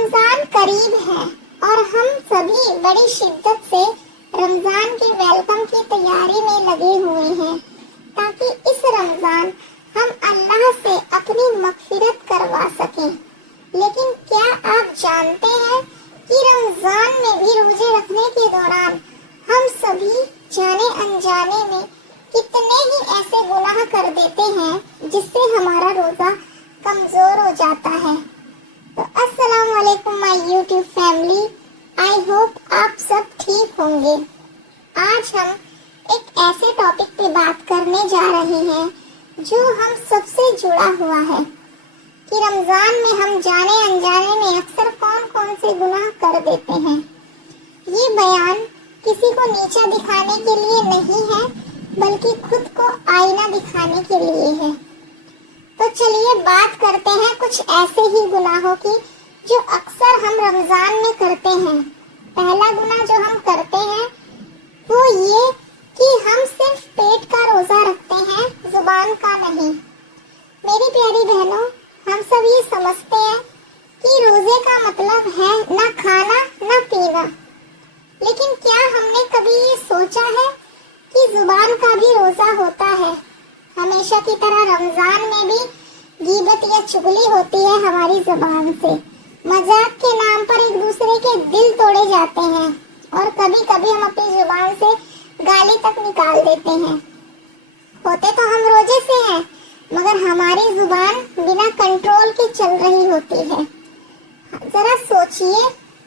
رمضان قریب ہے اور ہم سبھی بڑی شدت سے رمضان کے ویلکم کی تیاری میں لگے ہوئے ہیں تاکہ اس رمضان ہم اللہ سے اپنی مغفرت کروا سکیں۔ لیکن کیا آپ جانتے ہیں کہ رمضان میں بھی روزے رکھنے کے دوران ہم سبھی جانے انجانے میں کتنے ہی ایسے گناہ کر دیتے ہیں جس سے ہمارا روزہ کمزور ہو جاتا ہے۔ تو السلام علیکم مائی یوٹیوب فیملی، آئی ہوپ آپ سب ٹھیک ہوں گے۔ آج ہم ایک ایسے ٹاپک پہ بات کرنے جا رہے ہیں جو ہم سب سے جڑا ہوا ہے کہ رمضان میں ہم جانے انجانے میں اکثر کون سے گناہ کر دیتے ہیں۔ یہ بیان کسی کو نیچا دکھانے کے لیے نہیں ہے بلکہ خود کو آئینہ دکھانے کے لیے ہے۔ تو چلیے بات کرتے ہیں کچھ ایسے ہی گناہوں کی جو اکثر ہم رمضان میں کرتے ہیں۔ پہلا گناہ جو ہم کرتے ہیں وہ یہ کہ ہم صرف پیٹ کا روزہ رکھتے ہیں، زبان کا نہیں۔ میری پیاری بہنوں، ہم سب یہ سمجھتے ہیں کہ روزے کا مطلب ہے نہ کھانا نہ پینا، لیکن کیا ہم نے کبھی یہ سوچا ہے کہ زبان کا بھی روزہ ہوتا ہے؟ ہمیشہ کی طرح رمضان میں بھی غیبت یا چغلی ہوتی ہے ہماری زبان سے۔ مذاق کے نام پر ایک دوسرے کے دل توڑے جاتے ہیں اور کبھی کبھی ہم اپنی زبان سے گالی تک نکال دیتے ہیں۔ ہوتے تو ہم روزے سے ہیں مگر ہماری زبان بنا کنٹرول کے چل رہی ہوتی ہے۔ ذرا سوچئے،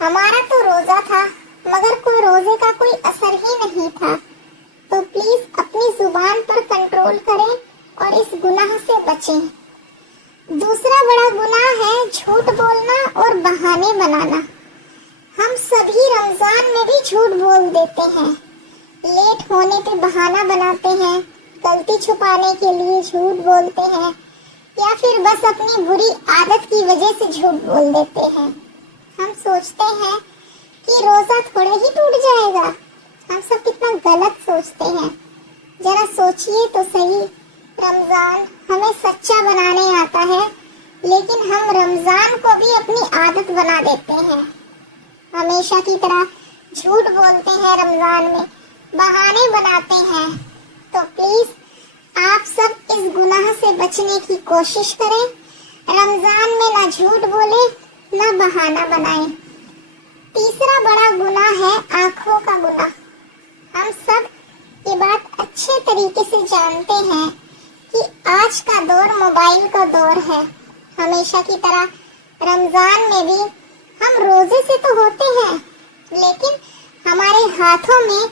ہمارا تو روزہ تھا مگر کوئی روزے کا کوئی اثر ہی نہیں تھا۔ تو پلیز اپنی زبان پر کنٹرول کریں اور اس گناہ سے بچیں۔ دوسرا بڑا گناہ ہے جھوٹ بولنا اور بہانے بنانا۔ ہم سبھی رمضان میں بھی جھوٹ بول دیتے ہیں، لیٹ ہونے پہ بہانہ بناتے ہیں، غلطی چھپانے کے لیے جھوٹ بولتے ہیں یا پھر بس اپنی بری عادت کی وجہ سے جھوٹ بول دیتے ہیں۔ ہم سوچتے ہیں کہ روزہ تھوڑے ہی ٹوٹ جائے گا۔ ہم سب کتنا غلط سوچتے ہیں۔ ذرا سوچئے تو صحیح، رمضان ہمیں سچا بنانے آتا ہے لیکن ہم رمضان کو بھی اپنی عادت بنا دیتے ہیں۔ ہمیشہ کی طرح جھوٹ بولتے ہیں، رمضان میں بہانے بناتے ہیں۔ تو پلیز آپ سب اس گناہ سے بچنے کی کوشش کریں۔ رمضان میں نہ جھوٹ بولے نہ بہانہ بنائیں۔ تیسرا بڑا گناہ ہے آنکھوں کا گناہ۔ ہم سب یہ بات اچھے طریقے سے جانتے ہیں کہ آج کا دور موبائل کا دور ہے۔ ہمیشہ کی طرح رمضان میں بھی ہم روزے سے تو ہوتے ہیں لیکن ہمارے ہاتھوں میں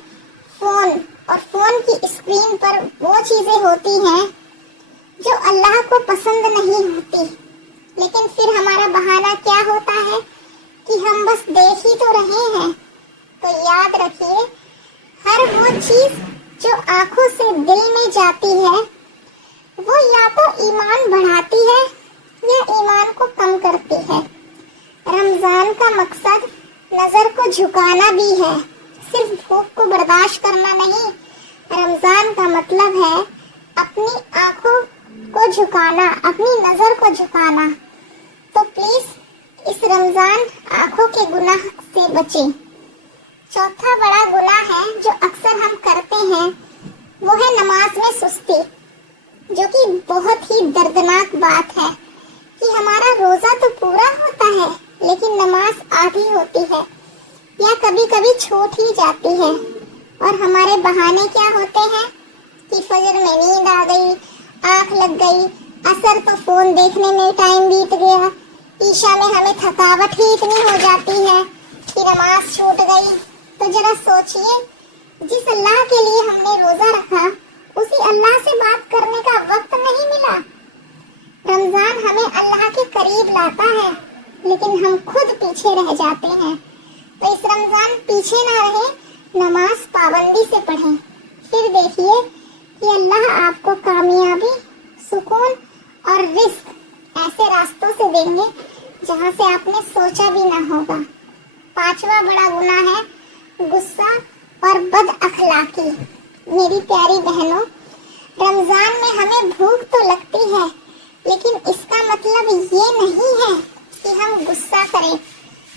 فون اور فون کی اسکرین پر وہ چیزیں ہوتی ہیں جو اللہ کو پسند نہیں ہوتی، لیکن پھر ہمارا بہانہ کیا ہوتا ہے کہ ہم بس دیکھ ہی تو رہے ہیں۔ تو یاد رکھیے، ہر وہ چیز جو آنکھوں سے دل میں جاتی ہے وہ یا تو ایمان بڑھاتی ہے یا ایمان کو کم کرتی ہے۔ رمضان کا مقصد نظر کو جھکانا بھی ہے، صرف بھوک کو برداشت کرنا نہیں۔ رمضان کا مطلب ہے اپنی آنکھوں کو جھکانا، اپنی نظر کو جھکانا۔ تو پلیز اس رمضان آنکھوں کے گناہ سے بچیں۔ چوتھا بڑا گناہ ہے جو اکثر ہم کرتے ہیں وہ ہے نماز میں سستی، جو کہ بہت ہی دردناک بات ہے کہ ہمارا روزہ تو پورا ہوتا ہے لیکن نماز آدھی ہوتی ہے یا کبھی کبھی چھوٹ ہی جاتی ہے، اور ہمارے بہانے کیا ہوتے ہیں کہ فجر میں نیند آ گئی، آنکھ لگ گئی، عصر تو فون دیکھنے میں ٹائم بیت گیا، عشاء میں ہمیں تھکاوٹ ہی اتنی ہو جاتی ہے کہ نماز چھوٹ گئی۔ تو ذرا سوچئے، جس اللہ کے لیے ہم نے روزہ رکھا اسی اللہ سے بات کرنے کا وقت نہیں ملا۔ رمضان ہمیں اللہ کے قریب لاتا ہے لیکن ہم خود پیچھے رہ جاتے ہیں۔ تو اس رمضان پیچھے نہ رہے، نماز پابندی سے پڑھیں، پھر دیکھیے کہ اللہ آپ کو کامیابی، سکون اور رزق ایسے راستوں سے دیں گے جہاں سے آپ نے سوچا بھی نہ ہوگا۔ پانچواں بڑا گناہ ہے غصہ اور بد اخلاقی۔ میری پیاری بہنوں، رمضان میں ہمیں بھوک تو لگتی ہے لیکن اس کا مطلب یہ نہیں ہے کہ ہم غصہ کریں